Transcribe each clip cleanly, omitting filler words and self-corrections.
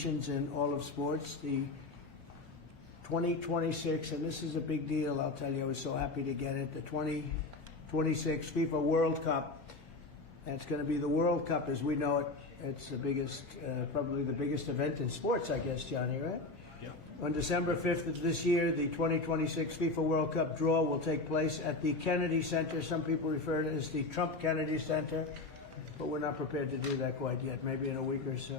nations in all of sports. The 2026, and this is a big deal, I'll tell you, I was so happy to get it, the 2026 FIFA World Cup. And it's going to be the World Cup as we know it. It's the biggest, probably the biggest event in sports, I guess, Johnny, right? Yeah. On December 5th of this year, the 2026 FIFA World Cup draw will take place at the Kennedy Center. Some people refer to it as the Trump Kennedy Center, but we're not prepared to do that quite yet, maybe in a week or so.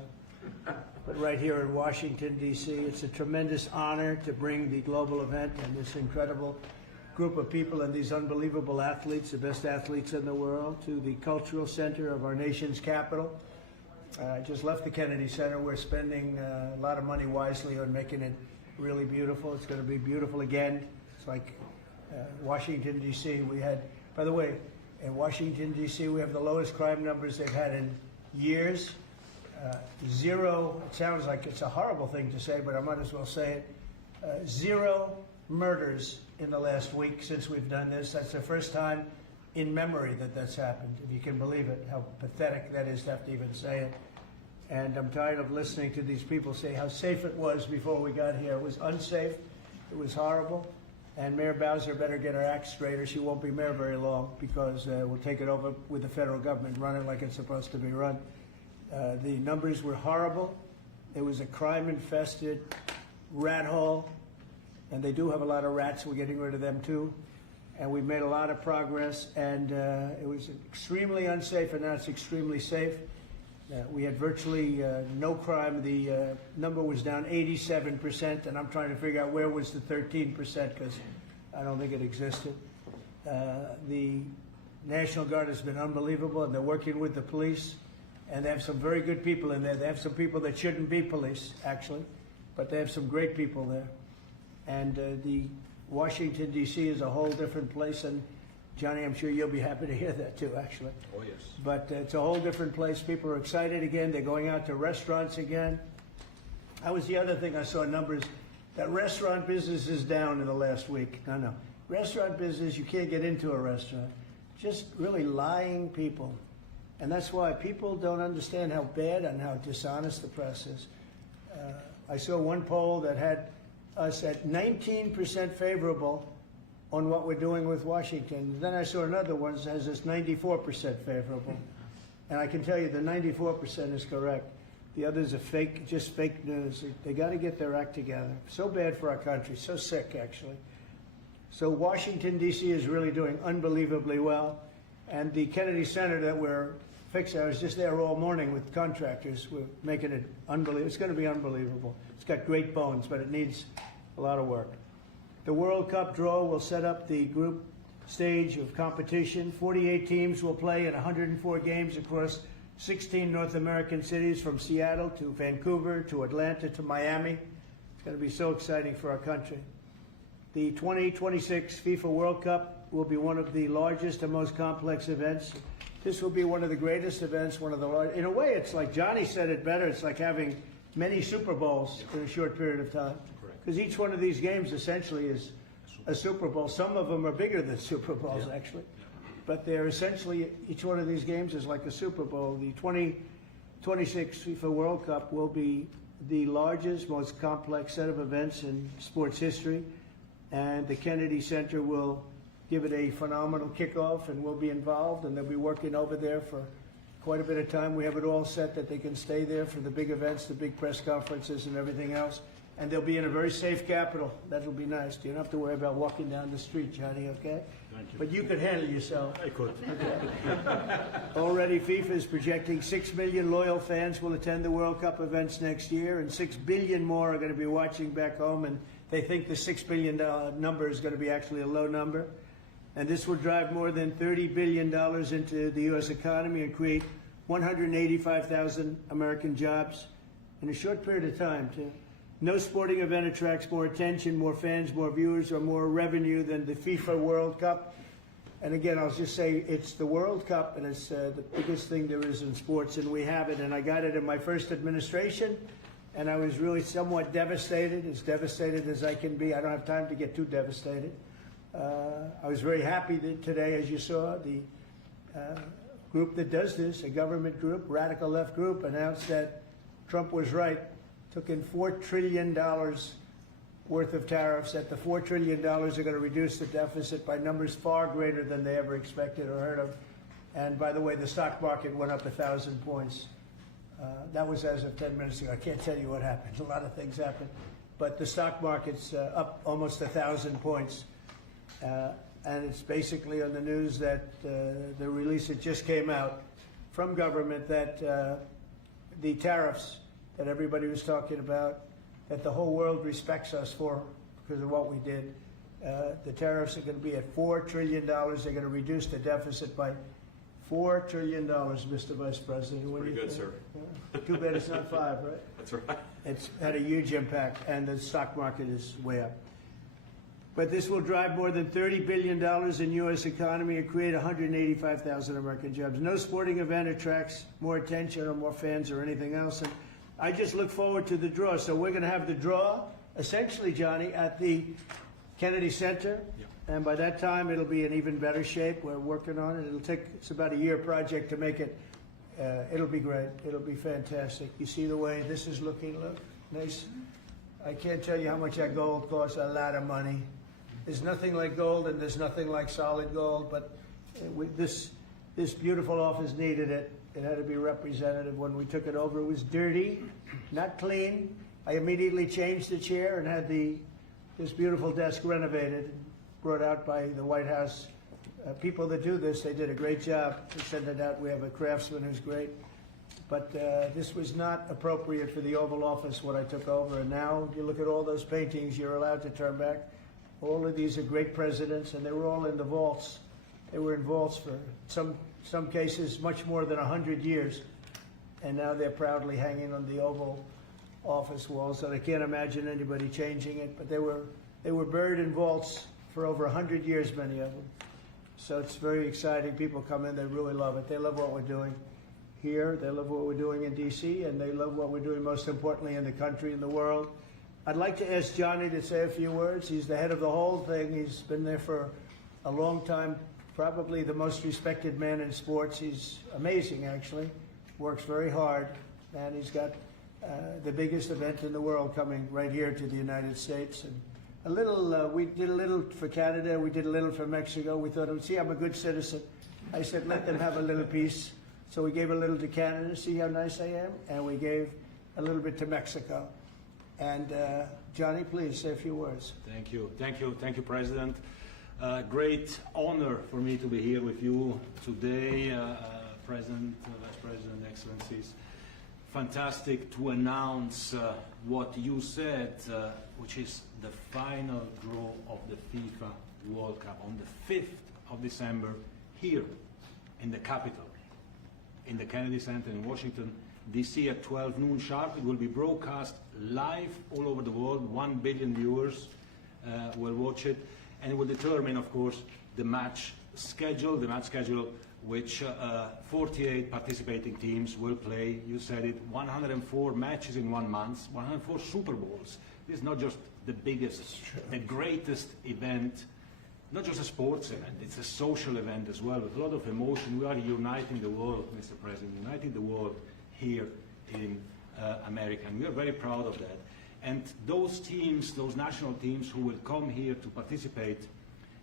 But right here in Washington, D.C., it's a tremendous honor to bring the global event and this incredible group of people and these unbelievable athletes, the best athletes in the world, to the cultural center of our nation's capital. I just left the Kennedy Center. We're spending a lot of money wisely on making it really beautiful. It's going to be beautiful again. It's like Washington, D.C. We had, by the way, in Washington, D.C., we have the lowest crime numbers they've had in years. Zero, it sounds like it's a horrible thing to say, but I might as well say it. Zero murders in the last week since we've done this. That's the first time in memory that that's happened, if you can believe it, how pathetic that is to have to even say it. And I'm tired of listening to these people say how safe it was before we got here. It was unsafe. It was horrible. And Mayor Bowser better get her act straight or she won't be mayor very long, because we'll take it over with the federal government, run it like it's supposed to be run. The numbers were horrible. It was a crime-infested rat hole. And they do have a lot of rats. We're getting rid of them, too. And we've made a lot of progress. And it was extremely unsafe, and now it's extremely safe. We had virtually no crime. The number was down 87%, and I'm trying to figure out where was the 13%, because I don't think it existed. The National Guard has been unbelievable, and they're working with the police. And they have some very good people in there. They have some people that shouldn't be police, actually, but they have some great people there. And the Washington, D.C. is a whole different place. And Johnny, I'm sure you'll be happy to hear that too, actually. Oh, yes. But it's a whole different place. People are excited again. They're going out to restaurants again. That was the other thing I saw numbers. That restaurant business is down in the last week. No. Restaurant business, you can't get into a restaurant. Just really lying people. And that's why people don't understand how bad and how dishonest the press is. I saw one poll that had us at 19% favorable on what we're doing with Washington. Then I saw another one that has us 94% favorable. And I can tell you the 94% is correct. The others are fake, just fake news. They got to get their act together. So bad for our country, so sick, actually. So Washington, D.C. is really doing unbelievably well. And the Kennedy Center that we're fixing, I was just there all morning with contractors. We're making it unbelievable. It's going to be unbelievable. It's got great bones, but it needs a lot of work. The World Cup draw will set up the group stage of competition. 48 teams will play in 104 games across 16 North American cities, from Seattle to Vancouver to Atlanta to Miami. It's going to be so exciting for our country. The 2026 FIFA World Cup will be one of the largest and most complex events. This will be one of the greatest events, one of the largest. In a way, it's like Johnny said it better. It's like having many Super Bowls in a short period of time. Because each one of these games essentially is a Super Bowl. Some of them are bigger than Super Bowls, actually. But they're essentially, each one of these games is like a Super Bowl. The 2026 FIFA World Cup will be the largest, most complex set of events in sports history. And the Kennedy Center will give it a phenomenal kickoff, and we'll be involved, and they'll be working over there for quite a bit of time. We have it all set that they can stay there for the big events, the big press conferences and everything else. And they'll be in a very safe capital. That'll be nice. You don't have to worry about walking down the street, Johnny, okay? Thank you. But you could handle yourself. I could. Okay. Already FIFA is projecting 6 million loyal fans will attend the World Cup events next year, and 6 billion more are going to be watching back home, and they think the $6 billion number is going to be actually a low number. And this will drive more than $30 billion into the U.S. economy and create 185,000 American jobs in a short period of time, too. No sporting event attracts more attention, more fans, more viewers, or more revenue than the FIFA World Cup. And again, I'll just say it's the World Cup, and it's the biggest thing there is in sports, and we have it. And I got it in my first administration, and I was really somewhat devastated, as devastated as I can be. I don't have time to get too devastated. I was very happy that today, as you saw, the group that does this, a government group, radical left group, announced that Trump was right took in $4 trillion worth of tariffs. That the $4 trillion are going to reduce the deficit by numbers far greater than they ever expected or heard of. And by the way, the stock market went up 1,000 points. That was as of 10 minutes ago. I can't tell you what happened. A lot of things happened. But the stock market's up almost 1,000 points. And it's basically on the news that the release that just came out from government that the tariffs that everybody was talking about, that the whole world respects us for because of what we did. The tariffs are going to be at $4 trillion. They're going to reduce the deficit by $4 trillion, Mr. Vice President. Pretty good, sir. Too bad it's not 5, right? That's right. It's had a huge impact, and the stock market is way up. But this will drive more than $30 billion in U.S. economy and create 185,000 American jobs. No sporting event attracts more attention or more fans or anything else. And I just look forward to the draw. So we're going to have the draw, essentially, Johnny, at the Kennedy Center. Yeah. And by that time, it'll be in even better shape. We're working on it. It's about a year project to make it. It'll be great. It'll be fantastic. You see the way this is looking? Look, nice. I can't tell you how much that gold costs. A lot of money. There's nothing like gold, and there's nothing like solid gold. But this beautiful office needed it. It had to be representative. When we took it over, it was dirty, not clean. I immediately changed the chair and had this beautiful desk renovated, brought out by the White House. People that do this, they did a great job to send it out. We have a craftsman who's great. But this was not appropriate for the Oval Office when I took over. And now you look at all those paintings you're allowed to turn back. All of these are great presidents, and they were all in the vaults. They were in vaults for some cases much more than 100 years. And now they're proudly hanging on the Oval Office walls. And I can't imagine anybody changing it. But they were buried in vaults for over 100 years, many of them. So it's very exciting. People come in, they really love it. They love what we're doing here. They love what we're doing in D.C., and they love what we're doing, most importantly, in the country and the world. I'd like to ask Johnny to say a few words. He's the head of the whole thing. He's been there for a long time, probably the most respected man in sports. He's amazing, actually. Works very hard, and he's got the biggest event in the world coming right here to the United States. And we did a little for Canada, we did a little for Mexico. We thought, see, I'm a good citizen. I said, let them have a little piece. So we gave a little to Canada, see how nice I am? And we gave a little bit to Mexico. And Johnny, please say a few words. Thank you, President. Great honor for me to be here with you today, President, Vice President, Excellencies. Fantastic to announce what you said, which is the final draw of the FIFA World Cup on the 5th of December here in the capital, in the Kennedy Center in Washington, D.C. at 12 noon sharp. It will be broadcast live all over the world. 1 billion viewers will watch it, and it will determine, of course, the match schedule, which 48 participating teams will play. You said it, 104 matches in 1 month, 104 Super Bowls. This is not just the biggest, the greatest event, not just a sports event, it's a social event as well, with a lot of emotion. We are uniting the world, Mr. President, uniting the world here in America, and we are very proud of that. And those teams, those national teams who will come here to participate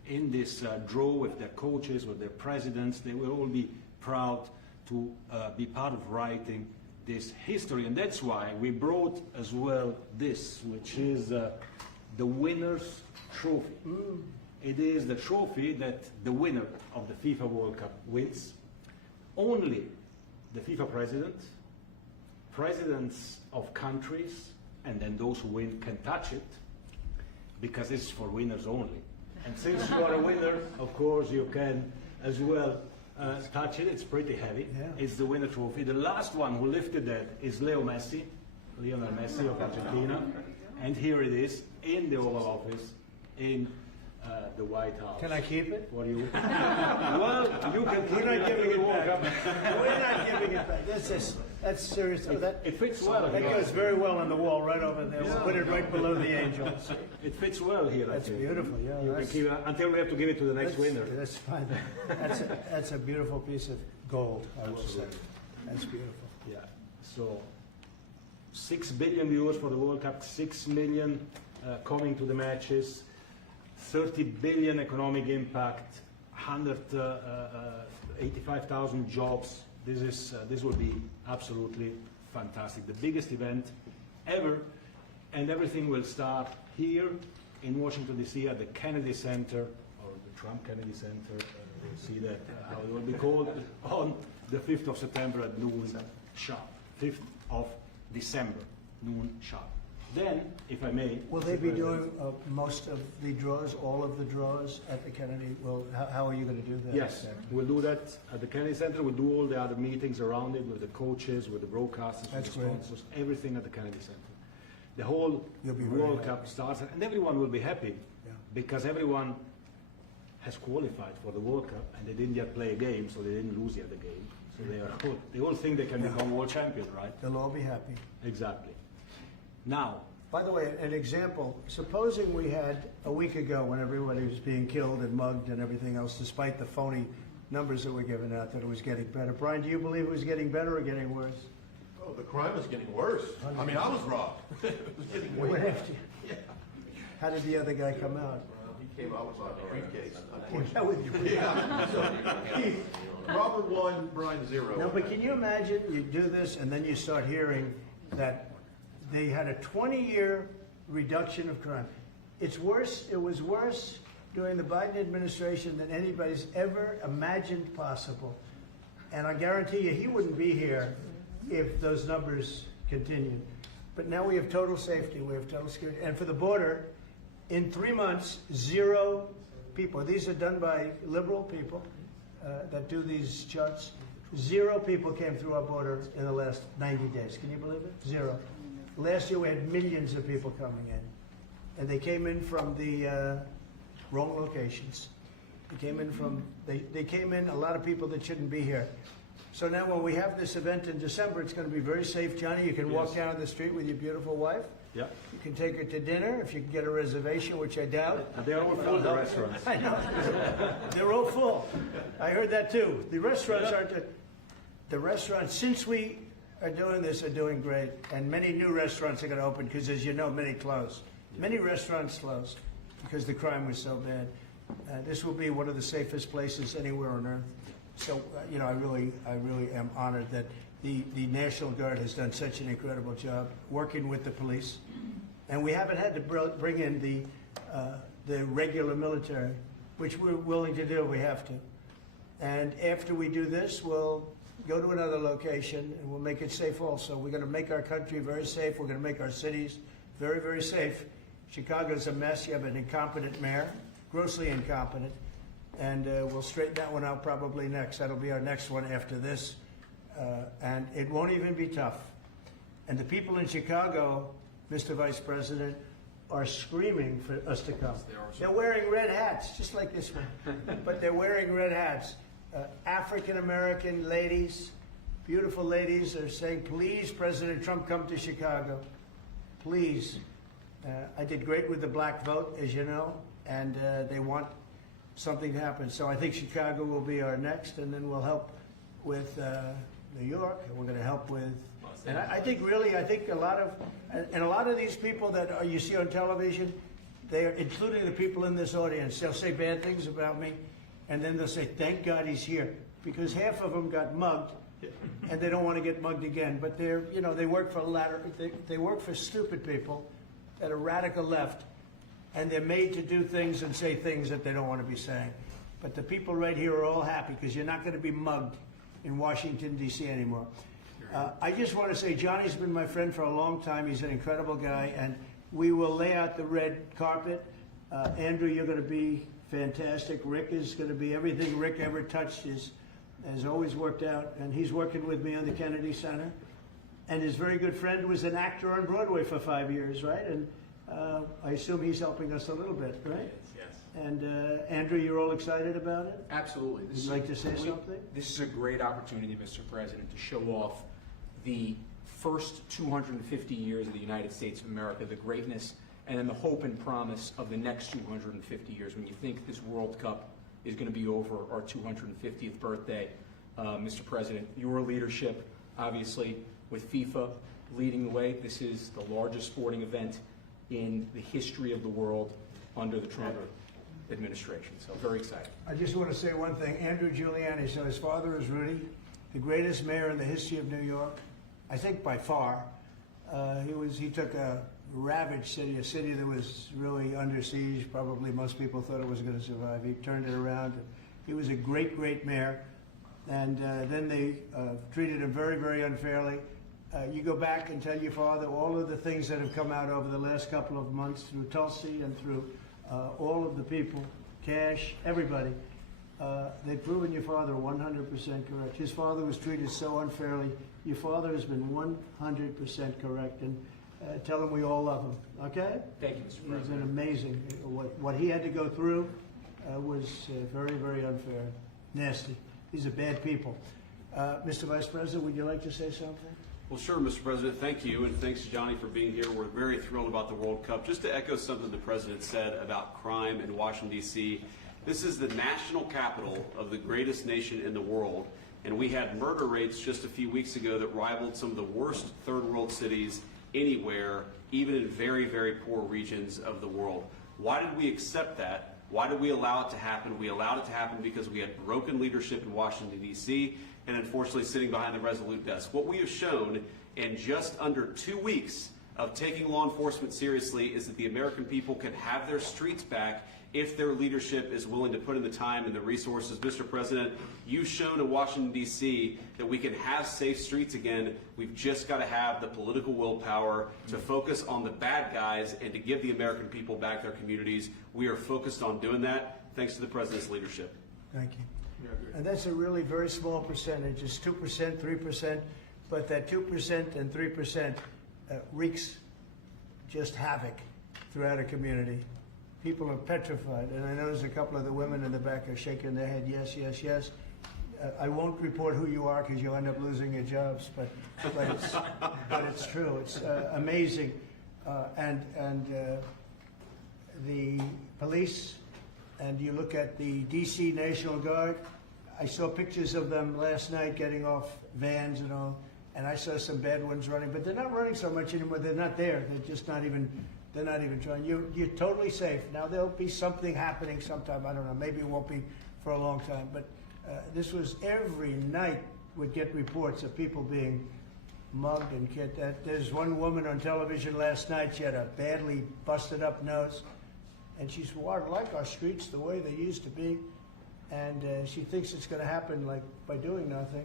in this draw with their coaches, with their presidents, they will all be proud to be part of writing this history. And that's why we brought as well this, which is the winner's trophy. It is the trophy that the winner of the FIFA World Cup wins. Only the FIFA president, presidents of countries, and then those who win can touch it, because it's for winners only. And since you are a winner, of course, you can as well touch it. It's pretty heavy. Yeah. It's the winner trophy. The last one who lifted that is Lionel Messi of Argentina. And here it is in the Oval Office in the White House. Can I keep it? What do you? Well, you can keep it. We're not giving it back. We're not giving it back. That's serious. It fits well. That goes very well on the wall right over there. We'll put it right below the angels. It fits well here. That's beautiful. Yeah. You can keep it until we have to give it to the next winner. That's fine. That's a beautiful piece of gold, I will say. That's beautiful. Yeah. 6 billion viewers for the World Cup, 6 million coming to the matches, 30 billion economic impact, 185,000 jobs. This will be absolutely fantastic. The biggest event ever, and everything will start here in Washington D.C. at the Kennedy Center, or the Trump Kennedy Center. We'll see that how it will be called on the 5th of September at noon sharp. 5th of December, noon sharp. Then, if I may, Will they be doing most of the draws, all of the draws at the Kennedy? Well, how are you going to do that? yes, we'll do that at the Kennedy Center. We'll do all the other meetings around it with the coaches, with the broadcasters, with That's the great. sponsors, everything at the Kennedy Center. The whole You'll be very World happy. Cup starts, and everyone will be happy Yeah. because everyone has qualified for the World Cup, and they didn't yet play a game, so they didn't lose yet the game. So they all think they can Yeah. become world champion, right? They'll all be happy. Exactly. Now, By the way, an example, supposing we had a week ago when everybody was being killed and mugged and everything else, despite the phony numbers that were given out, that it was getting better. Brian, do you believe it was getting better or getting worse? Oh, the crime was getting worse. I mean, I was robbed. It was getting way What worse. after you? How did the other guy come out? He came out with a briefcase. That would be- Robert 1, Brian 0. No, but can you imagine you do this and then you start hearing that they had a 20-year reduction of crime. It was worse during the Biden administration than anybody's ever imagined possible. And I guarantee you he wouldn't be here if those numbers continued. But now we have total safety, we have total security. And for the border, in 3 months, 0 people. These are done by liberal people that do these charts. 0 people came through our border in the last 90 days. Can you believe it? 0. Last year we had millions of people coming in. And they came in from the wrong locations. They came in a lot of people that shouldn't be here. So now when we have this event in December, it's going to be very safe. Johnny, you can walk Yes. down the street with your beautiful wife. yeah, You can take her to dinner if you can get a reservation, which I doubt. and they are all full, the restaurants. I know. They're all full. I heard that too. The restaurants aren't. The restaurants, since we are doing this, are doing great. And many new restaurants are going to open because, as you know, many closed. Many restaurants closed because the crime was so bad. This will be one of the safest places anywhere on earth. So, I really am honored that the National Guard has done such an incredible job working with the police. And we haven't had to bring in the regular military, which we're willing to do. We have to. And after we do this, we'll go to another location and we'll make it safe also. We're going to make our country very safe. We're going to make our cities very, very safe. Chicago's a mess. You have an incompetent mayor, grossly incompetent. And we'll straighten that one out probably next. That'll be our next one after this. And it won't even be tough. And the people in Chicago, Mr. Vice President, are screaming for us to come. They're wearing red hats, just like this one. But they're wearing red hats. African-American ladies, beautiful ladies, are saying, please, President Trump, come to Chicago. Please. I did great with the black vote, as you know, and they want something to happen. So I think Chicago will be our next, and then we'll help with New York, and we're going to help with, and I think a lot of these people that you see on television, they're including the people in this audience. They'll say bad things about me, and then they'll say, thank God he's here, because half of them got mugged, and they don't want to get mugged again. But they work for they work for stupid people that are radical left, and they're made to do things and say things that they don't want to be saying. But the people right here are all happy because you're not going to be mugged in Washington, D.C. anymore. I just want to say Johnny's been my friend for a long time. He's an incredible guy, and we will lay out the red carpet. Andrew, you're going to be fantastic. Rick is going to be everything Rick ever touched has always worked out, and he's working with me on the Kennedy Center. And his very good friend was an actor on Broadway for 5 years, right? And I assume he's helping us a little bit, right? Yes. And Andrew, you're all excited about it? Absolutely. Would you like to say something? This is a great opportunity, Mr. President, to show off the first 250 years of the United States of America, the greatness, and then the hope and promise of the next 250 years. When you think this World Cup is going to be over our 250th birthday, Mr. President, your leadership, obviously, with FIFA, leading the way. This is the largest sporting event in the history of the world under the Trump administration. So very excited. I just want to say one thing. Andrew Giuliani, so his father is Rudy, the greatest mayor in the history of New York, I think by far. He took a ravaged city, a city that was really under siege. Probably most people thought it was going to survive. He turned it around. He was a great, great mayor. And then they treated him very, very unfairly. You go back and tell your father all of the things that have come out over the last couple of months through Tulsi and through all of the people, Cash, everybody. They've proven your father 100% correct. His father was treated so unfairly. Your father has been 100% correct. And tell him we all love him, okay? Thank you, Mr. He's President. been amazing. What he had to go through was very, very unfair, nasty. These are bad people. Mr. Vice President, would you like to say something? Well, sure, Mr. President. Thank you, and thanks to Johnny for being here. We're very thrilled about the World Cup. Just to echo something the President said about crime in Washington, D.C., this is the national capital of the greatest nation in the world, and we had murder rates just a few weeks ago that rivaled some of the worst third world cities anywhere, even in very, very poor regions of the world. Why did we accept that? Why did we allow it to happen? We allowed it to happen because we had broken leadership in Washington, D.C., and unfortunately sitting behind the resolute desk. What we have shown in just under 2 weeks of taking law enforcement seriously is that the American people can have their streets back if their leadership is willing to put in the time and the resources. Mr. President, you've shown in Washington, D.C. that we can have safe streets again. We've just got to have the political willpower to focus on the bad guys and to give the American people back their communities. We are focused on doing that thanks to the President's leadership. Thank you. And that's a really very small percentage. It's 2%, 3%, but that 2% and 3% wreaks just havoc throughout a community. People are petrified, and I know there's a couple of the women in the back are shaking their head, yes, yes, yes. I won't report who you are because you'll end up losing your jobs, but it's true. It's amazing, and the police. And you look at the D.C. National Guard, I saw pictures of them last night getting off vans and all, and I saw some bad ones running, but they're not running so much anymore. They're not there. They're just not even trying. You're totally safe. Now, there'll be something happening sometime. I don't know. Maybe it won't be for a long time, but this was every night would get reports of people being mugged and killed. There's one woman on television last night. She had a badly busted up nose. And she's water like our streets the way they used to be, and she thinks it's going to happen like by doing nothing.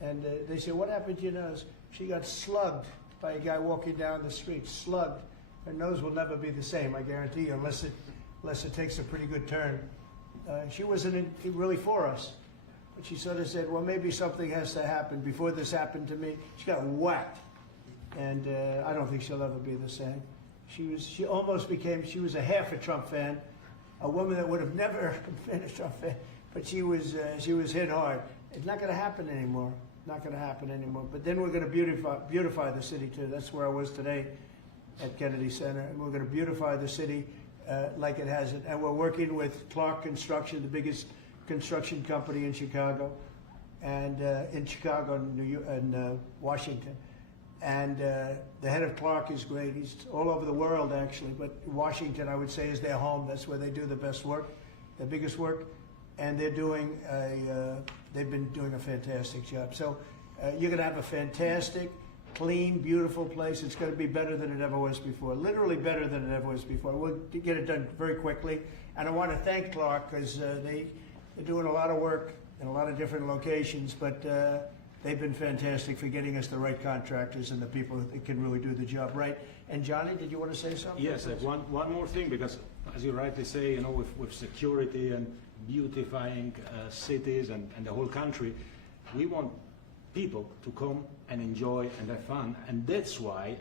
And they say, "What happened to your nose?" She got slugged by a guy walking down the street. Slugged. Her nose will never be the same, I guarantee you, unless it takes a pretty good turn. She wasn't really for us, but she sort of said, "Well, maybe something has to happen before this happened to me." She got whacked, and I don't think she'll ever be the same. She almost became, she was a half a Trump fan, a woman that would have never been a Trump fan, but she was hit hard. It's not going to happen anymore. Not going to happen anymore. But then we're going to beautify the city too. That's where I was today at Kennedy Center, and we're going to beautify the city like it hasn't. And we're working with Clark Construction, the biggest construction company in Chicago, and in Washington. And the head of Clark is great. He's all over the world, actually. But Washington, I would say, is their home. That's where they do the best work, the biggest work. And they've been doing a fantastic job. So you're going to have a fantastic, clean, beautiful place. It's going to be better than it ever was before. Literally better than it ever was before. We'll get it done very quickly. And I want to thank Clark because they're doing a lot of work in a lot of different locations. But they've been fantastic for getting us the right contractors and the people that can really do the job right. And Johnny, did you want to say something? Yes, one more thing, because as you rightly say, with security and beautifying cities and the whole country, we want people to come and enjoy and have fun. And that's why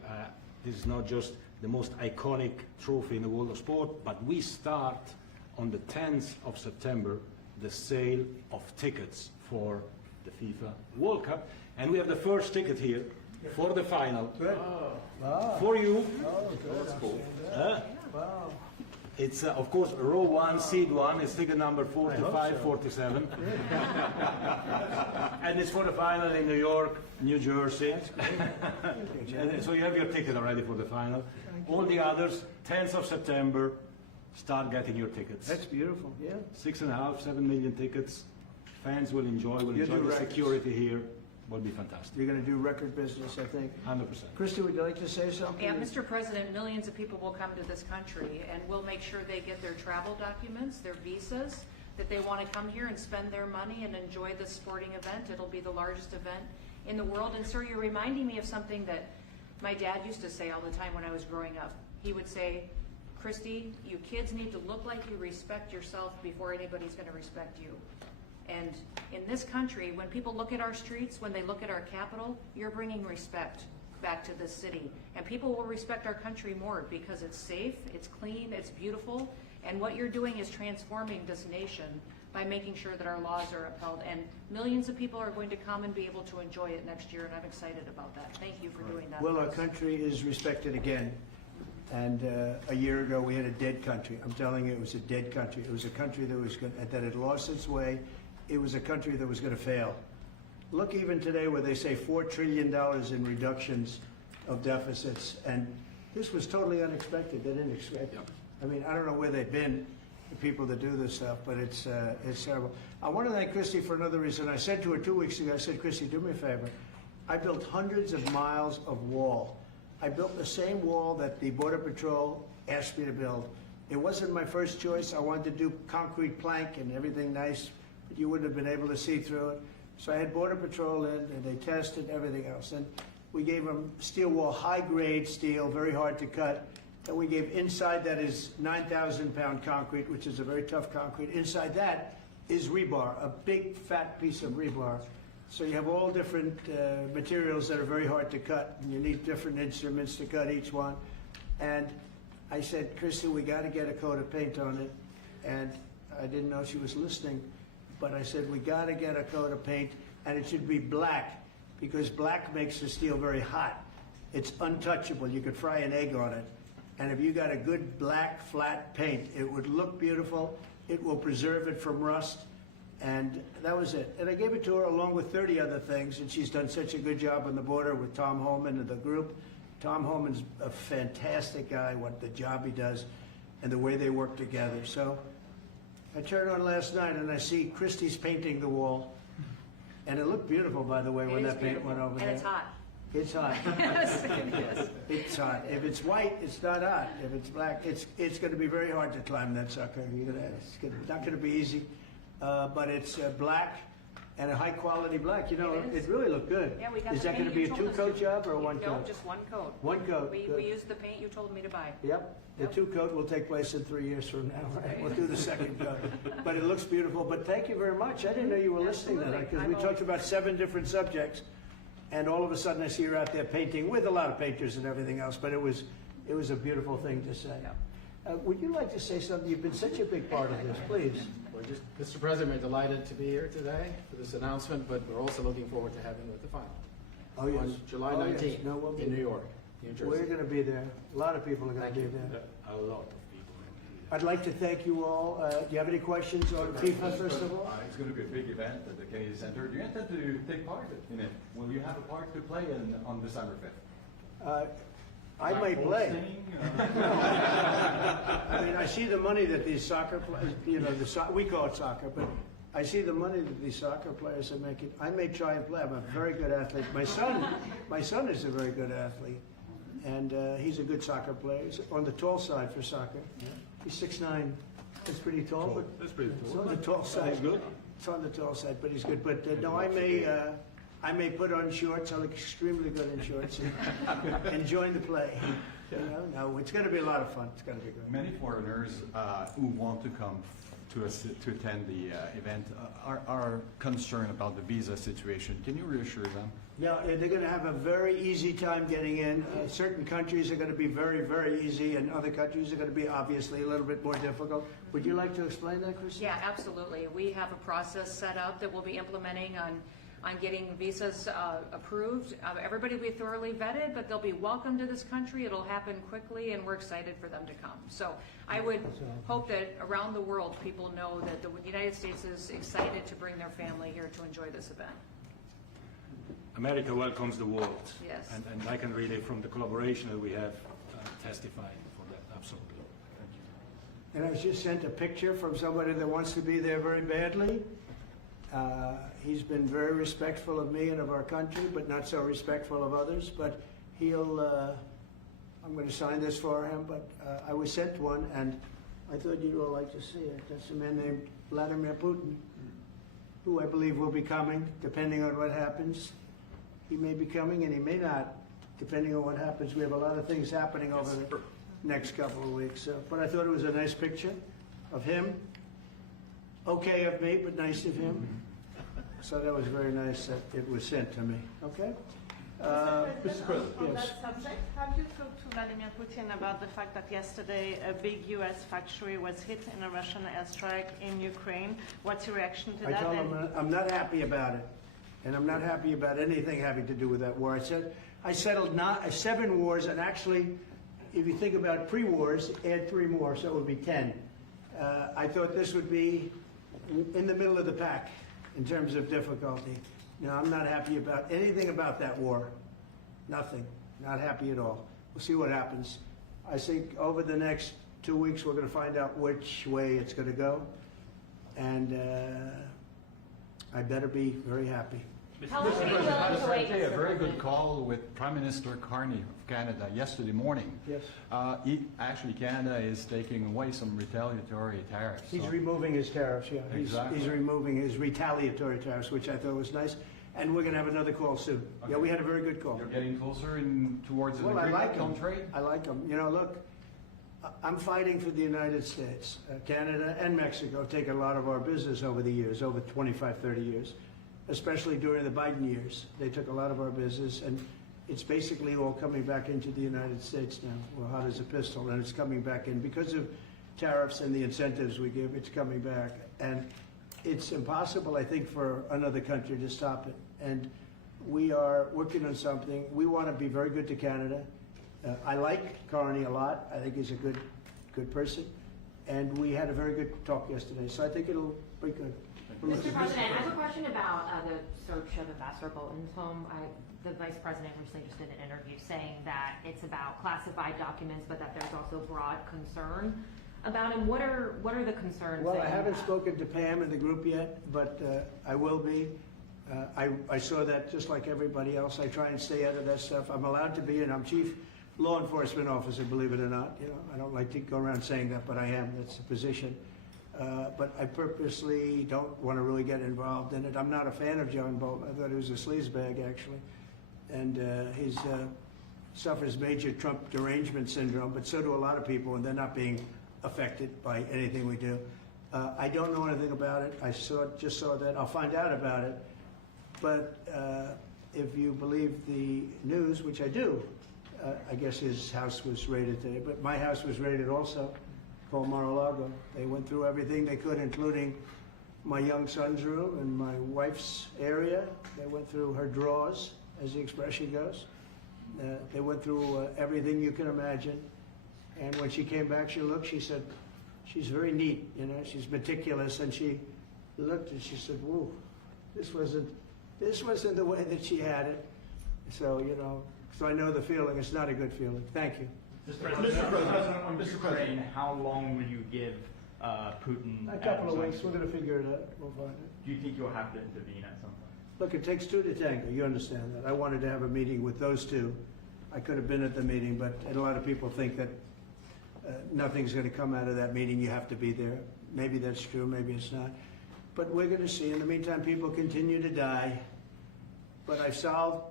this is not just the most iconic trophy in the world of sport, but we start on the 10th of September the sale of tickets for the FIFA World Cup, and we have the first ticket here for the final. Good. Wow. For you. Oh, good. That's cool. Wow. It's, of course, row 1, seed 1. It's ticket number 4547. And it's for the final in New York, New Jersey. And so you have your ticket already for the final. All the others, 10th of September, start getting your tickets. That's beautiful, yeah. 6.5, 7 million tickets. Fans will enjoy You do the records. security here. Will be fantastic. You're going to do record business, I think. 100%. Christy, would you like to say something? Yeah, Mr. President, millions of people will come to this country, and we'll make sure they get their travel documents, their visas, that they want to come here and spend their money and enjoy this sporting event. It'll be the largest event in the world. And sir, you're reminding me of something that my dad used to say all the time when I was growing up. He would say, Christy, you kids need to look like you respect yourself before anybody's going to respect you. And in this country, when people look at our streets, when they look at our capital, you're bringing respect back to this city. And people will respect our country more because it's safe, it's clean, it's beautiful. And what you're doing is transforming this nation by making sure that our laws are upheld. And millions of people are going to come and be able to enjoy it next year, and I'm excited about that. Thank you for doing that. Well, our country is respected again. And a year ago, we had a dead country. I'm telling you, it was a dead country. It was a country that had lost its way. It was a country that was going to fail. Look even today where they say $4 trillion in reductions of deficits. And this was totally unexpected. They didn't expect it. I mean, I don't know where they've been, the people that do this stuff, but it's terrible. I want to thank Christy for another reason. I said to her 2 weeks ago, I said, Christy, do me a favor. I built hundreds of miles of wall. I built the same wall that the Border Patrol asked me to build. It wasn't my first choice. I wanted to do concrete plank and everything nice. You wouldn't have been able to see through it. So I had Border Patrol in, and they tested everything else. And we gave them steel wall, high-grade steel, very hard to cut. And we gave inside that is 9,000-pound concrete, which is a very tough concrete. Inside that is rebar, a big, fat piece of rebar. So you have all different materials that are very hard to cut, and you need different instruments to cut each one. And I said, Christy, we got to get a coat of paint on it. And I didn't know she was listening. But I said, we got to get a coat of paint, and it should be black, because black makes the steel very hot. It's untouchable. You could fry an egg on it. And if you got a good black, flat paint, it would look beautiful. It will preserve it from rust. And that was it. And I gave it to her along with 30 other things, and she's done such a good job on the border with Tom Holman and the group. Tom Holman's a fantastic guy, what the job he does, and the way they work together. So I turned on last night and I see Christie's painting the wall. And it looked beautiful, by the way, when that paint went over there. And it's hot. It's hot. Yes, yes. It's hot. If it's white, it's not hot. If it's black, it's going to be very hard to climb that sucker. It's not going to be easy. But it's black and a high-quality black. You know, It is. it really looked good. Yeah, we got Is the that going paint to be you a told us two-coat to. job or a one-coat? No, just one coat. One coat. We Good. used the paint you told me to buy. Yep. The Yep. two-coat will take place in 3 years from now. Right? We'll do the second coat. But it looks beautiful. But thank you very much. I didn't know you were listening to that, Absolutely. because we I'm talked about 7 different subjects, and all of a sudden I see her out there painting with a lot of painters and everything else. But it was a beautiful thing to say. Would you like to say something? You've been such a big part of this. Please. We're just, Mr. President, we're delighted to be here today for this announcement, but we're also looking forward to having you at the final. Oh, yes. On July Oh, yes. 19th No, we'll be in New there. York, New Jersey. We're going to be there. A lot of people are going to be there. A lot of people. I'd like to thank you all. Do you have any questions on FIFA, first of all? It's going to be a big event at the Kennedy Center. Do you intend to take part in it? Will you have a part to play on December 5th? I might play. Hosting, I mean, I see the money that these soccer players, you know, we call it soccer, but I see the money that these soccer players are making. I may try and play. I'm a very good athlete. My son is a very good athlete, and he's a good soccer player. He's on the tall side for soccer. He's 6'9". That's pretty tall, but That's pretty it's cool. on the tall side. That's good. It's on the tall side, but he's good. But no, I may put on shorts. I look extremely good in shorts and join the play. You know, no, it's going to be a lot of fun. It's going to be good. Many foreigners who want to come to attend the event are concerned about the visa situation. Can you reassure them? Yeah, they're going to have a very easy time getting in. Certain countries are going to be very, very easy, and other countries are going to be obviously a little bit more difficult. Would you like to explain that, Christine? Yeah, absolutely. We have a process set up that we'll be implementing on on getting visas approved. Everybody will be thoroughly vetted, but they'll be welcome to this country. It'll happen quickly, and we're excited for them to come. So I would hope that around the world, people know that the United States is excited to bring their family here to enjoy this event. America welcomes the world. Yes. And I can really, from the collaboration that we have, testify for that, absolutely. And I was just sent a picture from somebody that wants to be there very badly. He's been very respectful of me and of our country, but not so respectful of others. But I'm going to sign this for him, but I was sent one, and I thought you'd all like to see it. That's a man named Vladimir Putin, who I believe will be coming, depending on what happens. He may be coming, and he may not, depending on what happens. We have a lot of things happening over the next couple of weeks. But I thought it was a nice picture of him. Okay of me, but nice of him. So that was very nice that it was sent to me. Okay? Mr. President. On Yes. that subject, have you talked to Vladimir Putin about the fact that yesterday a big U.S. factory was hit in a Russian airstrike in Ukraine? What's your reaction to I that? told him I'm not happy about it, and I'm not happy about anything having to do with that war. I said I settled 7 wars, and actually, if you think about pre-wars, add 3 more, so it would be 10. I thought this would be in the middle of the pack in terms of difficulty. No, I'm not happy about anything about that war. Nothing. Not happy at all. We'll see what happens. I think over the next 2 weeks, we're going to find out which way it's going to go. And I better be very happy. How long are you willing to wait, A Mr. very good President? call with Prime Minister Carney of Canada yesterday morning. Yes. Actually, Canada is taking away some retaliatory tariffs. He's so- removing his tariffs, yeah. Exactly. He's removing his retaliatory tariffs, which I thought was nice. And we're going to have another call soon. Yeah, we had a very good call. You're getting closer towards an Well, I agreement like on them. trade? I like them. You know, look, I'm fighting for the United States. Canada and Mexico have taken a lot of our business over the years, over 25, 30 years, especially during the Biden years. They took a lot of our business, and it's basically all coming back into the United States now. Well, hot as a pistol, and it's coming back in. Because of tariffs and the incentives we give, it's coming back. And it's impossible, I think, for another country to stop it. And we are working on something. We want to be very good to Canada. I like Carney a lot. I think he's a good person. And we had a very good talk yesterday. So I think it'll be good. Mr. President, I have a question about the search of Ambassador Bolton's home. The Vice President recently just did an interview saying that it's about classified documents, but that there's also broad concern about him. What are the concerns? Well, that I you haven't have? spoken to Pam in the group yet, but I will be. I saw that just like everybody else. I try and stay out of that stuff. I'm allowed to be, and I'm chief law enforcement officer, believe it or not. You know, I don't like to go around saying that, but I am. That's the position. But I purposely don't want to really get involved in it. I'm not a fan of John Bolton. I thought he was a sleazebag, actually. And he suffers major Trump derangement syndrome, but so do a lot of people, and they're not being affected by anything we do. I don't know anything about it. I just saw that. I'll find out about it. But if you believe the news, which I do, I guess his house was raided today. But my house was raided also, called Mar-a-Lago. They went through everything they could, including my young son's room and my wife's area. They went through her drawers, as the expression goes. They went through everything you can imagine. And when she came back, she said, she's very neat, you know, she's meticulous. And she looked and she said, whoa, this wasn't the way that she had it. So, you know, so I know the feeling. It's not a good feeling. Thank you. Mr. President. On Ukraine, how long will you give Putin? A couple of and weeks, we're going to figure it out. We'll find it. Do you think you'll have to intervene at some point? Look, it takes 2 to tango. You understand that. I wanted to have a meeting with those 2. I could have been at the meeting, but a lot of people think that nothing's going to come out of that meeting. You have to be there. Maybe that's true, maybe it's not. But we're going to see. In the meantime, people continue to die. But I've solved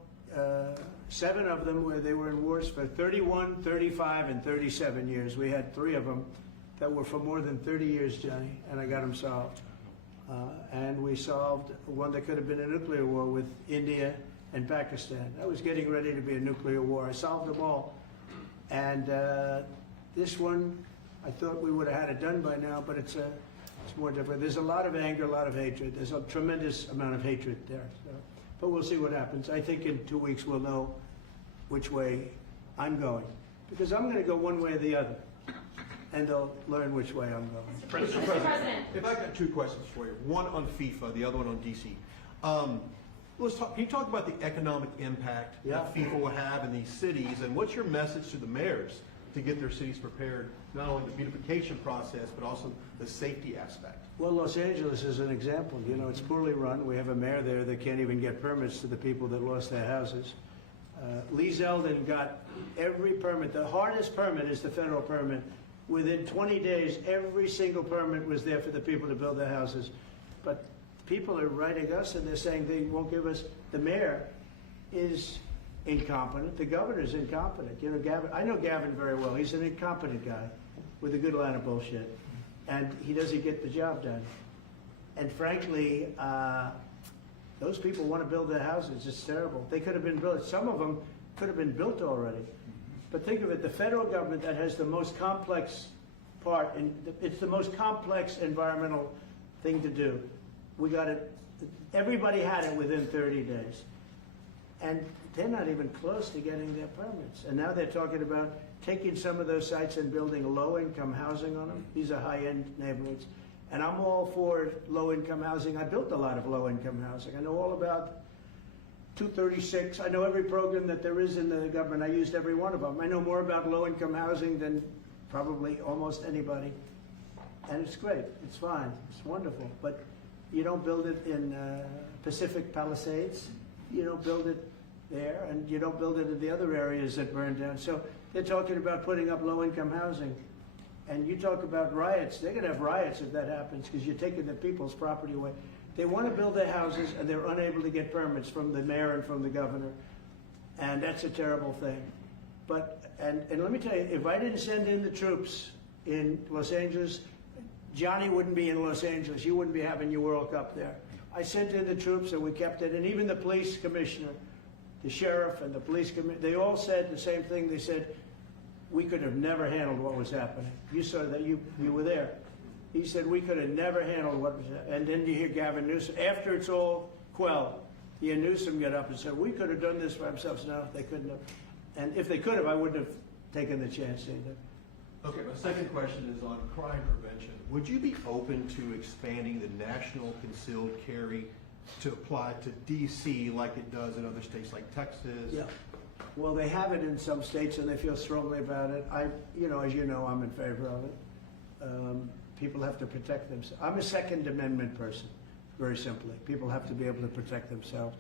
7 of them where they were in wars for 31, 35, and 37 years. We had 3 of them that were for more than 30 years, Johnny, and I got them solved. And we solved one that could have been a nuclear war with India and Pakistan. That was getting ready to be a nuclear war. I solved them all. And this one, I thought we would have had it done by now, but it's more different. There's a lot of anger, a lot of hatred. There's a tremendous amount of hatred there. So but we'll see what happens. I think in 2 weeks we'll know which way I'm going, because I'm going to go one way or the other, and they'll learn which way I'm going. Mr. President, if I got two questions for you, one on FIFA, the other one on DC. Let's talk. Can you talk about the economic impact that FIFA will have in these cities, and what's your message to the mayors to get their cities prepared, not only the beautification process, but also the safety aspect? Well, Los Angeles is an example. You know, it's poorly run. We have a mayor there that can't even get permits to the people that lost their houses. Lee Zeldin got every permit. The hardest permit is the federal permit. Within 20 days, every single permit was there for the people to build their houses. But people are writing us and they're saying they won't give us. The mayor is incompetent. The governor's incompetent. You know, Gavin, I know Gavin very well. He's an incompetent guy with a good line of bullshit. And he doesn't get the job done. And frankly, those people want to build their houses. It's terrible. They could have been built. Some of them could have been built already. But think of it, the federal government that has the most complex part, and it's the most complex environmental thing to do. We got it, everybody had it within 30 days. And they're not even close to getting their permits. And now they're talking about taking some of those sites and building low-income housing on them. These are high-end neighborhoods. And I'm all for low-income housing. I built a lot of low-income housing. I know all about 236. I know every program that there is in the government. I used every one of them. I know more about low-income housing than probably almost anybody. And it's great. It's fine. It's wonderful. But you don't build it in Pacific Palisades. You don't build it there, and you don't build it in the other areas that burned down. So they're talking about putting up low-income housing. And you talk about riots. They're going to have riots if that happens because you're taking the people's property away. They want to build their houses, and they're unable to get permits from the mayor and from the governor. And that's a terrible thing. But, and let me tell you, if I didn't send in the troops in Los Angeles, Johnny wouldn't be in Los Angeles. You wouldn't be having your World Cup there. I sent in the troops, and we kept it. And even the police commissioner, the sheriff and the police commissioner, they all said the same thing. They said, we could have never handled what was happening. You saw that, you were there. He said, we could have never handled what was happening. And then you hear Gavin Newsom, after it's all quelled, you hear Newsom get up and say, we could have done this for ourselves. No, they couldn't have. And if they could have, I wouldn't have taken the chance either. Okay, my second question is on crime prevention. Would you be open to expanding the national concealed carry to apply to D.C. like it does in other states like Texas? Yeah. Well, they have it in some states, and they feel strongly about it. As you know, I'm in favor of it. People have to protect themselves. I'm a Second Amendment person, very simply. People have to be able to protect themselves.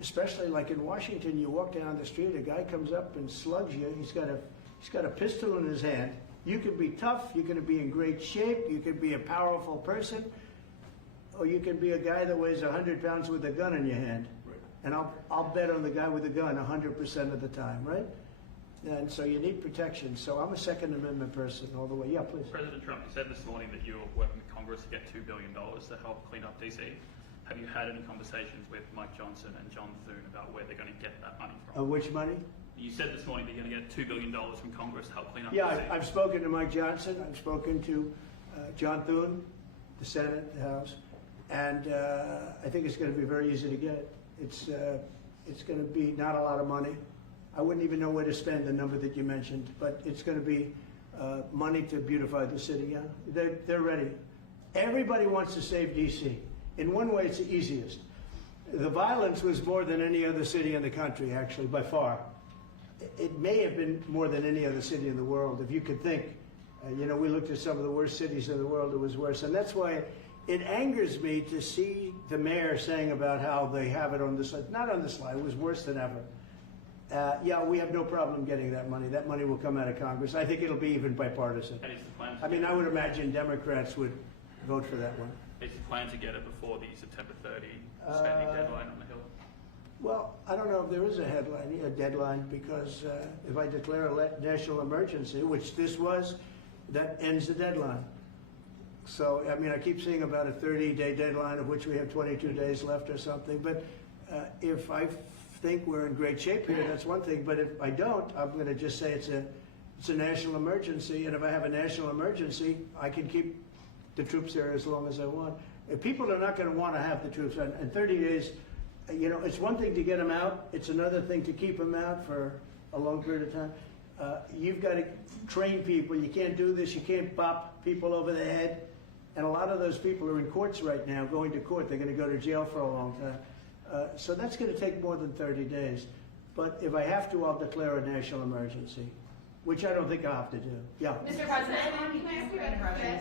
Especially like in Washington, you walk down the street, a guy comes up and slugs you. He's got a pistol in his hand. You can be tough, you can be in great shape, you can be a powerful person, or you can be a guy that weighs 100 pounds with a gun in your hand. Right. And I'll bet on the guy with the gun 100% of the time, right? And so you need protection. So I'm a Second Amendment person all the way. Yeah, please. President Trump, you said this morning that you're working with Congress to get $2 billion to help clean up D.C. Have you had any conversations with Mike Johnson and John Thune about where they're going to get that money from? Which money? You said this morning that you're going to get $2 billion from Congress to help clean up Yeah, D.C. I've spoken to Mike Johnson. I've spoken to John Thune, the Senate, the House, and I think it's going to be very easy to get it. It's going to be not a lot of money. I wouldn't even know where to spend the number that you mentioned, but it's going to be money to beautify the city. Yeah, they're ready. Everybody wants to save D.C. In one way, it's the easiest. The violence was more than any other city in the country, actually, by far. It may have been more than any other city in the world, if you could think. We looked at some of the worst cities in the world, it was worse. And that's why it angers me to see the mayor saying about how they have it on the slide. Not on the slide, it was worse than ever. Yeah, we have no problem getting that money. That money will come out of Congress. I think it'll be even bipartisan. And is the plan I mean, I would imagine Democrats would vote for that one. Is the plan to get it before the September 30 spending deadline on the Hill? Well, I don't know if there is a deadline, because if I declare a national emergency, which this was, that ends the deadline. So, I mean, I keep seeing about a 30-day deadline, of which we have 22 days left or something. But if I think we're in great shape here, that's one thing. But if I don't, I'm going to just say it's a national emergency. And if I have a national emergency, I can keep the troops there as long as I want. If people are not going to want to have the troops, in 30 days, You know, it's one thing to get them out. It's another thing to keep them out for a long period of time. You've got to train people. You can't do this. You can't bop people over the head. And a lot of those people are in courts right now, going to court. They're going to go to jail for a long time. So that's going to take more than 30 days. But if I have to, I'll declare a national emergency, which I don't think I'll have to do. Yeah. Mr. President, You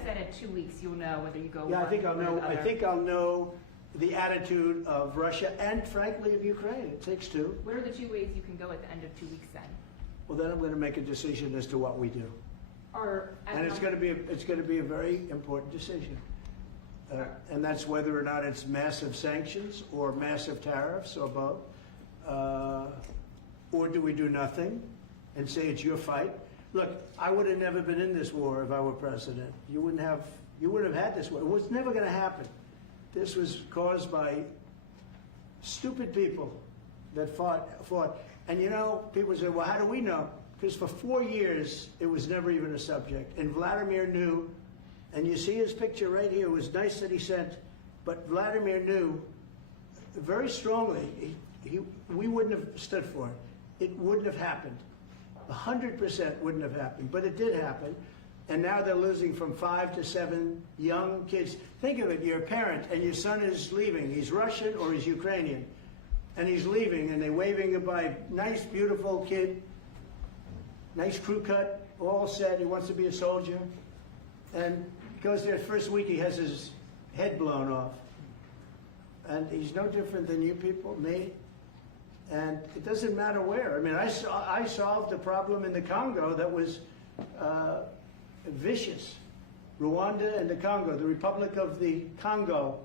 said in 2 weeks you'll know whether you go. Yeah, I one think I'll way or know. the I other. think I'll know the attitude of Russia and, frankly, of Ukraine. It takes two. What are the 2 ways you can go at the end of 2 weeks then? Well, then I'm going to make a decision as to what we do, Or and it's going to be a very important decision. And that's whether or not it's massive sanctions or massive tariffs or both, or do we do nothing and say it's your fight? Look, I would have never been in this war if I were president. You wouldn't have had this war. It was never going to happen. This was caused by stupid people that fought. And you know, people say, well, how do we know? Because for 4 years, it was never even a subject. And Vladimir knew, and you see his picture right here. It was nice that he sent, but Vladimir knew very strongly we wouldn't have stood for it. It wouldn't have happened. 100% wouldn't have happened, but it did happen. And now they're losing from 5 to 7 young kids. Think of it, you're a parent and your son is leaving. He's Russian or he's Ukrainian. And he's leaving and they're waving goodbye. Nice, beautiful kid. Nice crew cut, all set. He wants to be a soldier. And goes there first week, he has his head blown off. And he's no different than you people, me. And it doesn't matter where. I mean, I solved a problem in the Congo that was vicious. Rwanda and the Congo, the Republic of the Congo.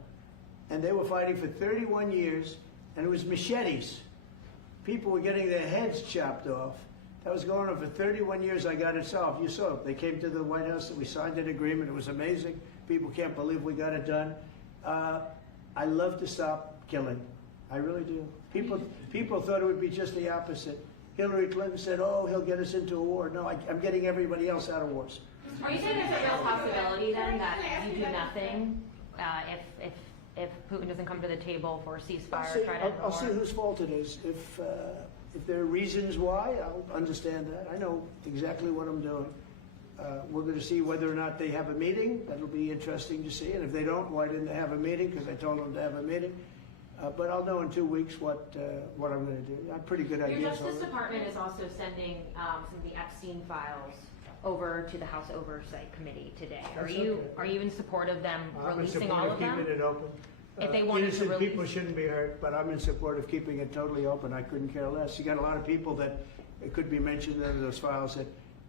And they were fighting for 31 years, and it was machetes. People were getting their heads chopped off. That was going on for 31 years. I got it solved. You saw it. They came to the White House and we signed an agreement. It was amazing. People can't believe we got it done. I love to stop killing. I really do. People thought it would be just the opposite. Hillary Clinton said, oh, he'll get us into a war. No, I'm getting everybody else out of wars. are you saying there's a real possibility then that you do nothing if Putin doesn't come to the table for a ceasefire? I'll see whose fault it is. If there are reasons why, I'll understand that. I know exactly what I'm doing. We're going to see whether or not they have a meeting. That'll be interesting to see. And if they don't, why didn't they have a meeting? Because I told them to have a meeting. But I'll know in 2 weeks what I'm going to do. I have pretty good ideas. Your Justice Department is also sending some of the Epstein files over to the House Oversight Committee today. Are you in support of them releasing all of them? I'm in support of keeping it open. If they wanted to innocent release, people shouldn't be hurt, but I'm in support of keeping it totally open. I couldn't care less. You got a lot of people that it could be mentioned in those files that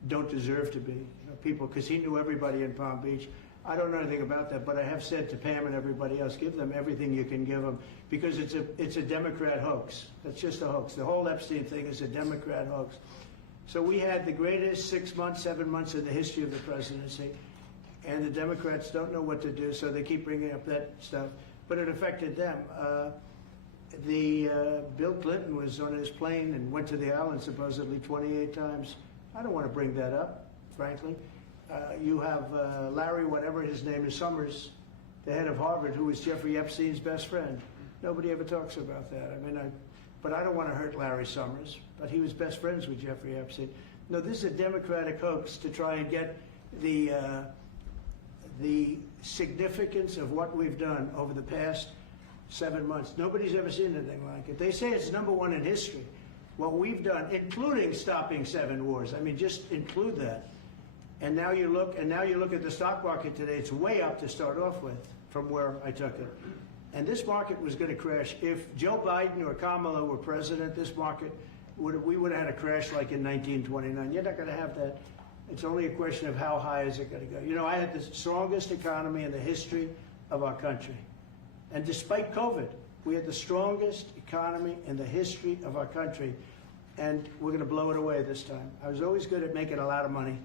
don't deserve to be. People, because he knew everybody in Palm Beach. I don't know anything about that, but I have said to Pam and everybody else, give them everything you can give them, because it's a Democrat hoax. That's just a hoax. The whole Epstein thing is a Democrat hoax. So we had the greatest 6 months, 7 months in the history of the presidency, and the Democrats don't know what to do, so they keep bringing up that stuff. But it affected them. Bill Clinton was on his plane and went to the island supposedly 28 times. I don't want to bring that up, frankly. You have Larry, whatever his name is, Summers, the head of Harvard, who was Jeffrey Epstein's best friend. Nobody ever talks about that. I mean, but I don't want to hurt Larry Summers, but he was best friends with Jeffrey Epstein. No, this is a Democratic hoax to try and get the significance of what we've done over the past 7 months. Nobody's ever seen anything like it. They say it's #1 in history. What we've done, including stopping 7 wars. I mean, just include that. And now you look at the stock market today. It's way up to start off with from where I took it. And this market was going to crash. If Joe Biden or Kamala were president, this market we would have had a crash like in 1929. You're not going to have that. It's only a question of how high is it going to go. You know, I had the strongest economy in the history of our country. And despite COVID, we had the strongest economy in the history of our country. And we're going to blow it away this time. I was always good at making a lot of money.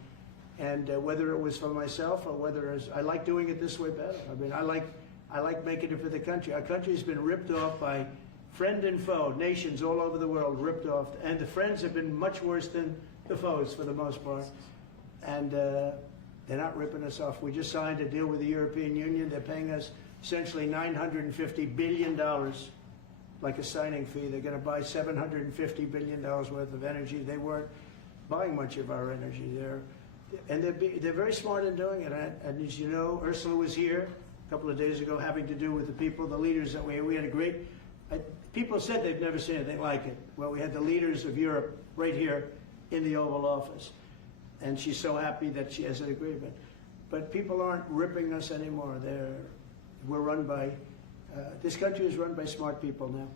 And whether it was for myself or whether it was, I like doing it this way better. I mean, I like making it for the country. Our country has been ripped off by friend and foe, nations all over the world ripped off. And the friends have been much worse than the foes for the most part. And they're not ripping us off. We just signed a deal with the European Union. They're paying us essentially $950 billion like a signing fee. They're going to buy $750 billion worth of energy. They weren't buying much of our energy there. And they're very smart in doing it. And as you know, Ursula was here a couple of days ago having to do with the people, the leaders that we had a great, people said they've never seen anything like it. Well, we had the leaders of Europe right here in the Oval Office. And she's so happy that she has an agreement. But people aren't ripping us anymore. We're run by, this country is run by smart people now.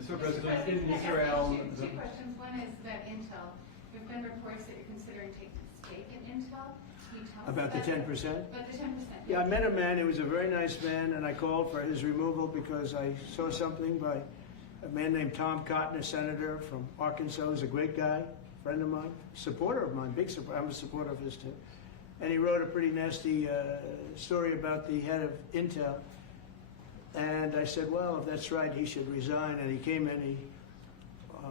Mr. President, in Israel... Two questions. One is that Intel, there have been reports that you're considering taking a stake in Intel. Can you tell us About the 10%? About the 10%. Yeah, I met a man, he was a very nice man, and I called for his removal because I saw something by a man named Tom Cotton, a senator from Arkansas. He's a great guy, friend of mine, supporter of mine, big supporter. I'm a supporter of his too. And he wrote a pretty nasty story about the head of Intel. And I said, well, if that's right, he should resign. And he came in, he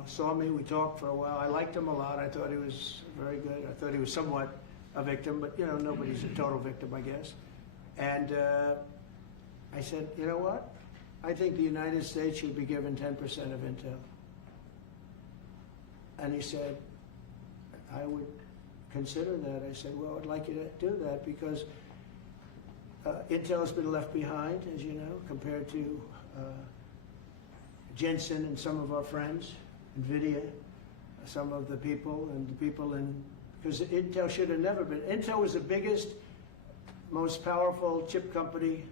saw me, we talked for a while. I liked him a lot. I thought he was very good. I thought he was somewhat a victim, but you know, nobody's a total victim, I guess. And I said, you know what? I think the United States should be given 10% of Intel. And he said, I would consider that. I said, well, I'd like you to do that because Intel has been left behind, as you know, compared to Jensen and some of our friends, NVIDIA, some of the people and the people in, because Intel should have never been. Intel was the biggest, most powerful chip company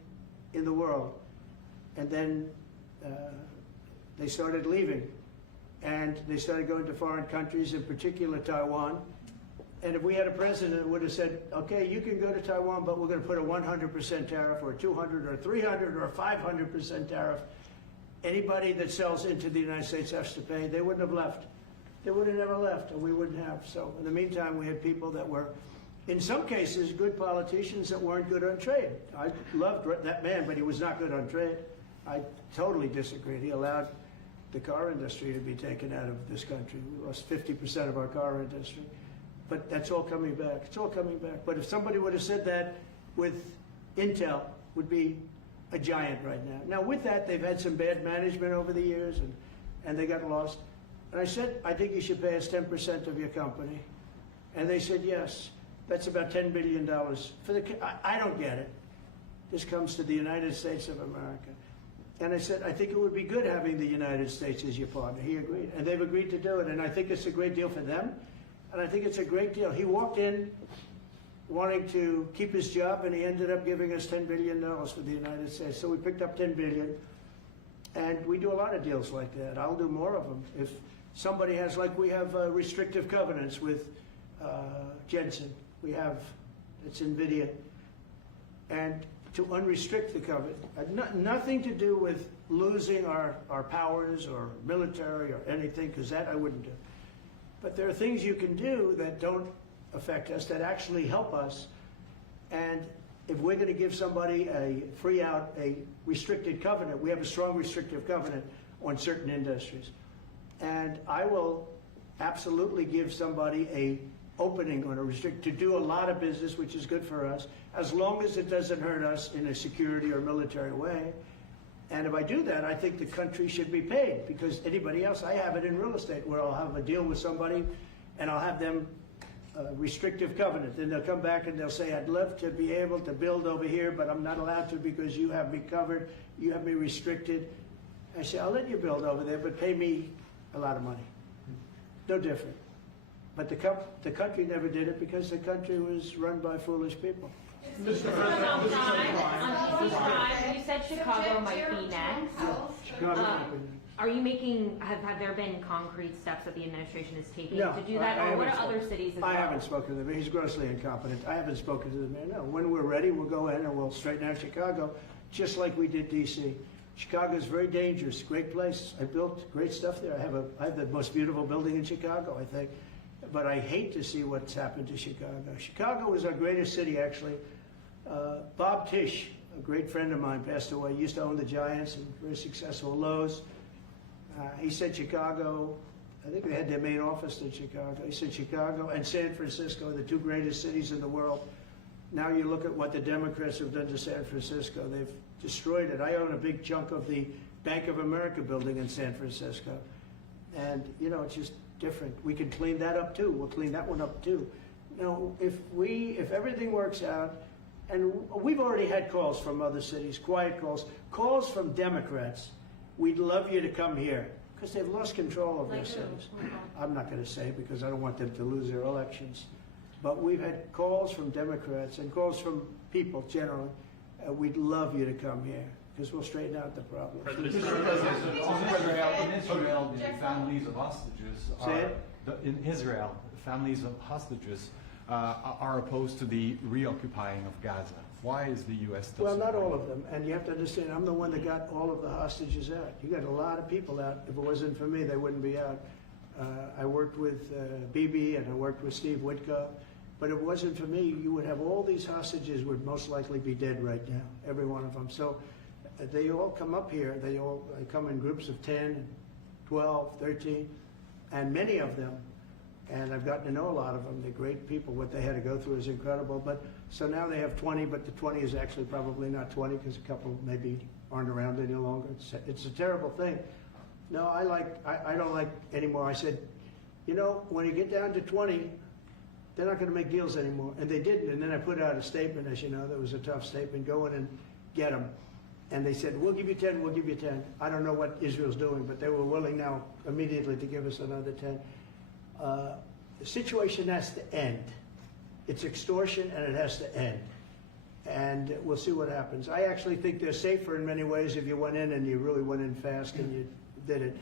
in the world. And then they started leaving. And they started going to foreign countries, in particular Taiwan. And if we had a president who would have said, okay, you can go to Taiwan, but we're going to put a 100% tariff or 200 or 300 or 500% tariff, anybody that sells into the United States has to pay. They wouldn't have left. They would have never left, and we wouldn't have. So in the meantime, we had people that were, in some cases, good politicians that weren't good on trade. I loved that man, but he was not good on trade. I totally disagreed. He allowed the car industry to be taken out of this country. We lost 50% of our car industry. But that's all coming back. It's all coming back. But if somebody would have said that with Intel, would be a giant right now. Now with that, they've had some bad management over the years, and they got lost. And I said, I think you should pay us 10% of your company. And they said, yes. That's about $10 billion. I don't get it. This comes to the United States of America. And I said, I think it would be good having the United States as your partner. He agreed. And they've agreed to do it. And I think it's a great deal for them. And I think it's a great deal. He walked in wanting to keep his job, and he ended up giving us $10 billion for the United States. So we picked up $10 billion. And we do a lot of deals like that. I'll do more of them. If somebody has, like we have restrictive covenants with Jensen. We have, it's NVIDIA. And to unrestrict the covenant, nothing to do with losing our powers or military or anything, because that I wouldn't do. But there are things you can do that don't affect us, that actually help us. And if we're going to give somebody a restricted covenant, we have a strong restrictive covenant on certain industries. And I will absolutely give somebody a opening on to do a lot of business, which is good for us, as long as it doesn't hurt us in a security or military way. And if I do that, I think the country should be paid, because anybody else, I have it in real estate where I'll have a deal with somebody and I'll have them restrictive covenant. Then they'll come back and they'll say, I'd love to be able to build over here, but I'm not allowed to because you have me covered, you have me restricted. I say, I'll let you build over there, but pay me a lot of money. No different. But the country never did it because the country was run by foolish people. Mr. President, you said Chicago might be next. Are you making, have there been concrete steps that the administration is taking to do that? Or what are other cities as well? I haven't spoken to them. He's grossly incompetent. I haven't spoken to the mayor. No. When we're ready, we'll go in and we'll straighten out Chicago, just like we did D.C. Chicago is very dangerous, great place. I built great stuff there. I have the most beautiful building in Chicago, I think. But I hate to see what's happened to Chicago. Chicago was our greatest city, actually. Bob Tisch, a great friend of mine, passed away. He used to own the Giants and very successful Lowe's. He said Chicago, I think they had their main office in Chicago. He said Chicago and San Francisco, the two greatest cities in the world. Now you look at what the Democrats have done to San Francisco. They've destroyed it. I own a big chunk of the Bank of America building in San Francisco. And, you know, it's just different. We can clean that up too. We'll clean that one up too. You know, if everything works out, and we've already had calls from other cities, quiet calls from Democrats. We'd love you to come here because they've lost control of their cities. I'm not going to say because I don't want them to lose their elections. But we've had calls from Democrats and calls from people generally. We'd love you to come here because we'll straighten out the problem. In Israel, the families of hostages in Israel, families of hostages are opposed to the reoccupying of Gaza. Why is the U.S. still Well, not supporting? all of them. And you have to understand, I'm the one that got all of the hostages out. You got a lot of people out. If it wasn't for me, they wouldn't be out. I worked with Bibi and I worked with Steve Witkoff. But if it wasn't for me, you would have all these hostages would most likely be dead right now, every one of them. So they all come up here. They come in groups of 10, 12, 13, and many of them, and I've gotten to know a lot of them. They're great people. What they had to go through is incredible. But so now they have 20, but the 20 is actually probably not 20 because a couple maybe aren't around any longer. It's a terrible thing. No, I don't like anymore. I said, you know, when you get down to 20, they're not going to make deals anymore. And they didn't. And then I put out a statement, as you know, that was a tough statement. Go in and get them. And they said, we'll give you 10, we'll give you 10. I don't know what Israel's doing, but they were willing now immediately to give us another 10. The situation has to end. It's extortion and it has to end. And we'll see what happens. I actually think they're safer in many ways if you went in and you really went in fast and you did it.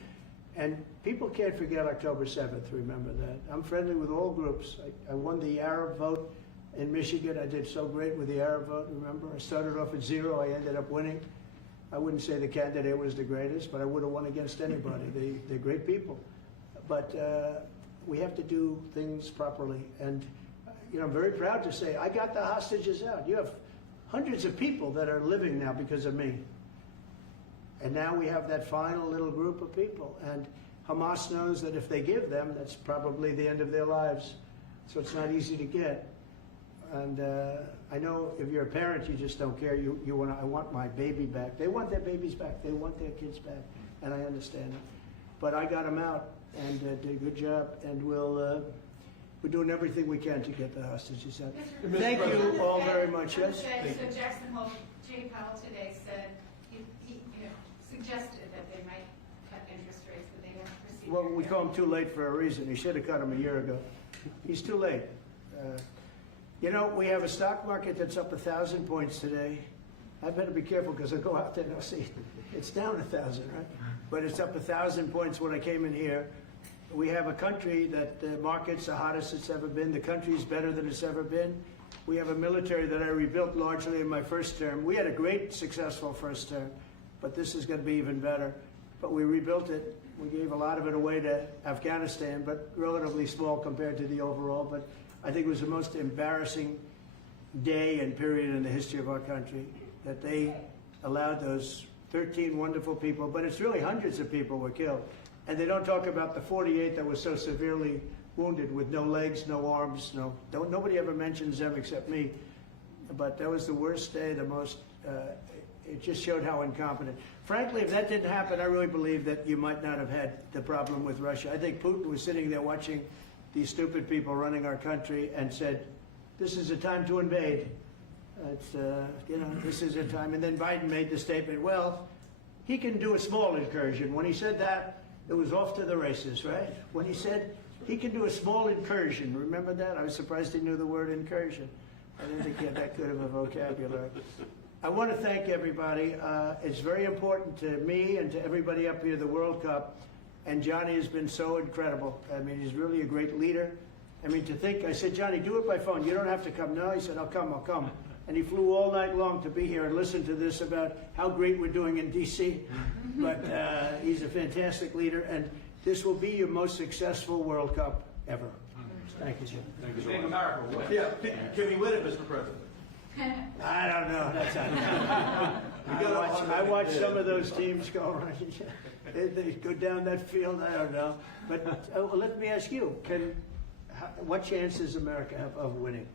And people can't forget October 7th, remember that. I'm friendly with all groups. I won the Arab vote in Michigan. I did so great with the Arab vote, remember? I started off at 0, I ended up winning. I wouldn't say the candidate was the greatest, but I would have won against anybody. They're great people. But we have to do things properly. And you know, I'm very proud to say I got the hostages out. You have hundreds of people that are living now because of me. And now we have that final little group of people. And Hamas knows that if they give them, that's probably the end of their lives. So it's not easy to get. And I know if you're a parent, you just don't care. I want my baby back. They want their babies back. They want their kids back. And I understand it. But I got them out and did a good job. And we're doing everything we can to get the hostages out. Thank you all very much. Yes? So Jackson Hole, Jay Powell today said, he suggested that they might cut interest rates, but they don't proceed. Well, we call him too late for a reason. He should have cut him a year ago. He's too late. You know, we have a stock market that's up 1,000 points today. I better be careful because I go out there and I'll see it's down 1,000, right? But it's up 1,000 points when I came in here. We have a country that the market's the hottest it's ever been. The country's better than it's ever been. We have a military that I rebuilt largely in my first term. We had a great, successful first term, but this is going to be even better. But we rebuilt it. We gave a lot of it away to Afghanistan, but relatively small compared to the overall. But I think it was the most embarrassing day and period in the history of our country that they allowed those 13 wonderful people, but it's really hundreds of people were killed. And they don't talk about the 48 that were so severely wounded with no legs, no arms, nobody ever mentions them except me. But that was the worst day, it just showed how incompetent. Frankly, if that didn't happen, I really believe that you might not have had the problem with Russia. I think Putin was sitting there watching these stupid people running our country and said, this is a time to invade. This is a time. And then Biden made the statement, well, he can do a small incursion. When he said that, it was off to the races, right? When he said he can do a small incursion, remember that? I was surprised he knew the word incursion. I didn't think he had that good of a vocabulary. I want to thank everybody. It's very important to me and to everybody up here, the World Cup. And Johnny has been so incredible. I mean, he's really a great leader. I mean, to think, I said, Johnny, do it by phone. You don't have to come. No, he said, I'll come. And he flew all night long to be here and listen to this about how great we're doing in D.C. But he's a fantastic leader, and this will be your most successful World Cup ever. Thank you, Jim. Thank you so much. Yeah, can he win it, Mr. President? I don't know. That's I watch some of those teams go around. They go down that field. I don't know. But let me ask you: what chance does America have of winning?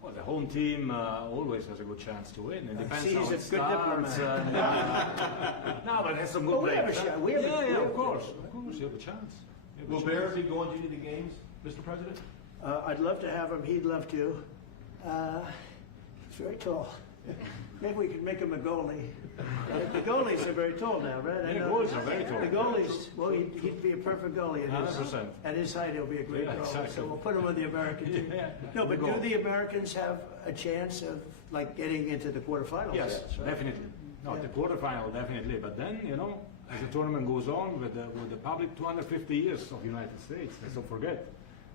Well, But the home team always has a good chance to win. It depends see, how he's it a good starts. diplomat. No, but there's some Well, good we have a players. shot. We have a- Yeah, we yeah, have of a- course, you have a chance. You have a Will chance. Bears be going to any of the games, Mr. President? I'd love to have him. He'd love to. He's very tall. Maybe we could make him a goalie. The goalies are very tall now, right? I Yeah, know. goalies are very tall. The goalies, well, he'd be a perfect goalie. 100%. At his height, he'll be a great Yeah, goalie. exactly. So we'll put him on the American team. Yeah. No, but Goal. do the Americans have a chance of like getting into the quarterfinals? Yes, right? definitely. No, Yeah. the quarterfinal, definitely. But then, as the tournament goes on with the public 250 years of United States, let's not forget,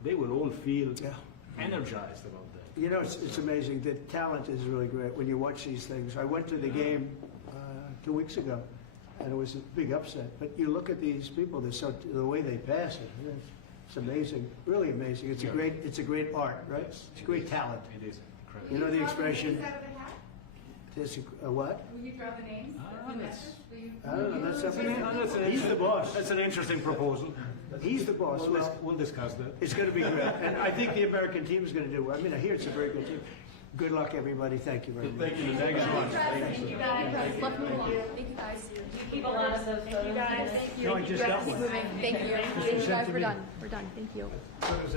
they will all feel Yeah. energized about that. You know, it's amazing. The talent is really great when you watch these things. I went to the game 2 weeks ago, and it was a big upset. But you look at these people, the way they pass it, it's amazing, really amazing. It's a great art, right? It's a great talent. It is incredible. You know the expression? Will you draw the names out of the hat? It's a what? Will you draw the names? Ah, The that's- messes? Will you- I don't know. That's up to Yeah, him. that's an He's the boss. That's an interesting proposal. He's the boss. Well, We'll discuss that. it's going to be great, and I think the American team is going to do well. I mean, I hear it's a very good team. Good luck, everybody. Thank you very much. Thank you. Thank you so much. Thank you guys. Let's move along. Thank you guys. Keep a lot of those photos. Thank you guys. No, I just got one. Thank you. Thank you guys. We're done. We're done. Thank you. So does it